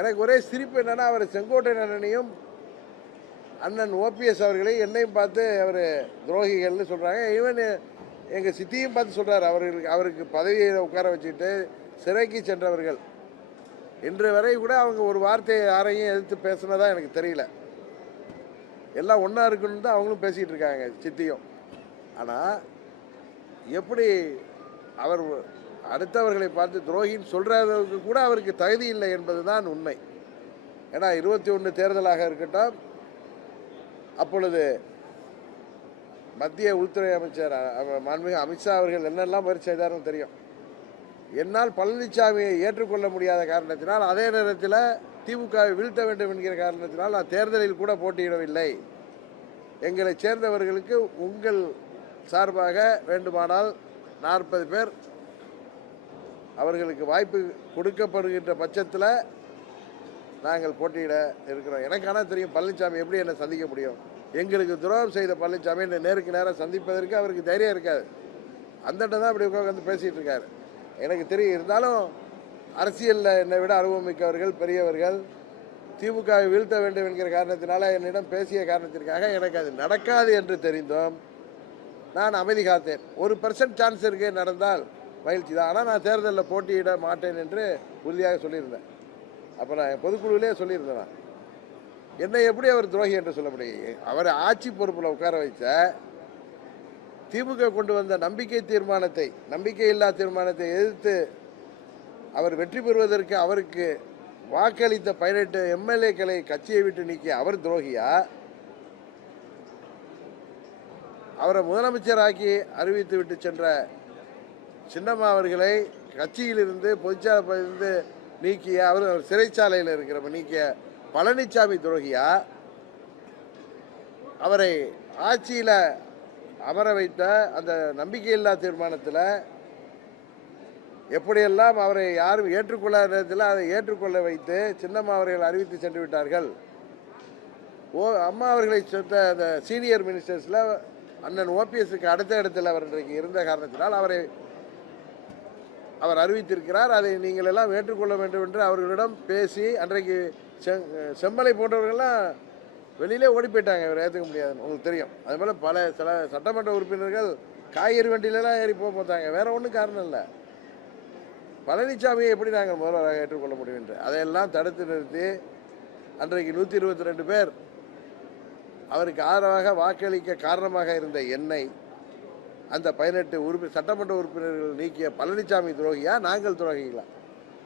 எனக்கு ஒரே சிரிப்பு என்னன்னா, அவர் செங்கோட்டையன் அண்ணனையும் அண்ணன் ஓபிஎஸ் அவர்களை என்னையும் பார்த்து அவர் துரோகிகள்னு சொல்கிறாங்க. ஈவன் எங்கள் சித்தியும் பார்த்து சொல்கிறார், அவருக்கு பதவியை உட்கார வச்சுக்கிட்டு சிறைக்கு சென்றவர்கள் இன்று வரை கூட அவங்க ஒரு வார்த்தையை யாரையும் எதிர்த்து பேசுனதா எனக்கு தெரியல. எல்லாம் ஒன்றா இருக்குன்னு தான் அவங்களும் பேசிகிட்டு இருக்காங்க, சித்தியும். ஆனால் எப்படி அவர் அடுத்தவர்களை பார்த்து துரோகின்னு சொல்கிறதுக்கு கூட அவருக்கு தகுதி இல்லை என்பது தான் உண்மை. ஏன்னா 21 தேர்தலாக இருக்கட்டும், அப்பொழுது மத்திய உள்துறை அமைச்சர் மாண்புமிகு அமித்ஷா அவர்கள் என்னெல்லாம் முயற்சி செய்தார்னு தெரியும். என்னால் பழனிசாமியை ஏற்றுக்கொள்ள முடியாத காரணத்தினால், அதே நேரத்தில் திமுகவை வீழ்த்த வேண்டும் என்கிற காரணத்தினால் நான் தேர்தலில் கூட போட்டியிடவில்லை. எங்களை சேர்ந்தவர்களுக்கு உங்கள் சார்பாக வேண்டுமானால் 40 பேர் அவர்களுக்கு வாய்ப்பு கொடுக்கப்படுகின்ற பட்சத்தில் நாங்கள் போட்டியிட இருக்கிறோம். எனக்கு ஆனால் தெரியும் பழனிசாமி எப்படி என்னை சந்திக்க முடியும். எங்களுக்கு துரோகம் செய்த பழனிசாமி என்னை நேருக்கு நேரம் சந்திப்பதற்கு அவருக்கு தைரியம் இருக்காது. அந்த தான் இப்படி உட்காந்து பேசிகிட்டு இருக்காரு. எனக்கு தெரியும். இருந்தாலும் அரசியலில் என்னை விட அனுபவம் மிக்கவர்கள், பெரியவர்கள், திமுகவை வீழ்த்த வேண்டும் என்கிற காரணத்தினால என்னிடம் பேசிய காரணத்திற்காக எனக்கு அது நடக்காது என்று தெரிந்தோம் நான் அமைதி காத்தேன். 1% சான்ஸ் இருக்கே நடந்தால் மகிழ்ச்சி தான். ஆனால் நான் தேர்தலில் போட்டியிட மாட்டேன் என்று உறுதியாக சொல்லியிருந்தேன். அப்போ நான் பொதுக்குழுவிலே சொல்லியிருந்தேன். நான் என்னை எப்படி அவர் துரோகி என்று சொல்ல முடியும்? அவர் ஆட்சி பொறுப்பில் உட்கார வைத்த திமுக கொண்டு வந்த நம்பிக்கையில்லா தீர்மானத்தை எதிர்த்து அவர் வெற்றி பெறுவதற்கு அவருக்கு வாக்களித்த 18 எம்எல்ஏக்களை கட்சியை விட்டு நீக்கிய அவர் துரோகியா? அவரை முதலமைச்சராக்கி அறிவித்து விட்டு சென்ற சின்னம்மா அவர்களை கட்சியிலிருந்து பொதுச்சாலையிலிருந்து நீக்கிய அவர் சிறைச்சாலையில் இருக்கிற நீக்கிய பழனிசாமி துரோகியா? அவரை ஆட்சியில் அமர வைத்த அந்த நம்பிக்கையில்லா தீர்மானத்தில் எப்படியெல்லாம் அவரை யாரும் ஏற்றுக்கொள்ளாத நேரத்தில் அதை ஏற்றுக்கொள்ள வைத்து சின்னம்மா அவர்கள் அறிவித்து சென்று விட்டார்கள். அம்மா அவர்களை சேர்த்த அந்த சீனியர் மினிஸ்டர்ஸில் அண்ணன் ஓபிஎஸ்க்கு அடுத்த இடத்தில் அவர் இன்றைக்கு இருந்த காரணத்தினால் அவர் அறிவித்திருக்கிறார். அதை நீங்கள் எல்லாம் ஏற்றுக்கொள்ள வேண்டும் என்று அவர்களிடம் பேசி அன்றைக்கு செம்மலை போன்றவர்கள்லாம் வெளியிலே ஓடி போயிட்டாங்க. இவர் ஏற்றுக்க முடியாதுன்னு உங்களுக்கு தெரியும். அது போல் சில சட்டமன்ற உறுப்பினர்கள் காய்கறி வண்டியிலலாம் ஏறி போத்தாங்க. வேற ஒன்றும் காரணம் இல்லை. பழனிசாமியை எப்படி நாங்கள் முதல்வராக ஏற்றுக்கொள்ள முடியும் என்று அதையெல்லாம் தடுத்து நிறுத்தி அன்றைக்கு 122 பேர் அவருக்கு ஆதரவாக வாக்களிக்க காரணமாக இருந்த என்னை அந்த 18 சட்டமன்ற உறுப்பினர்கள் நீக்கிய பழனிசாமி துரோகியா, நாங்கள் துரோகிகளா?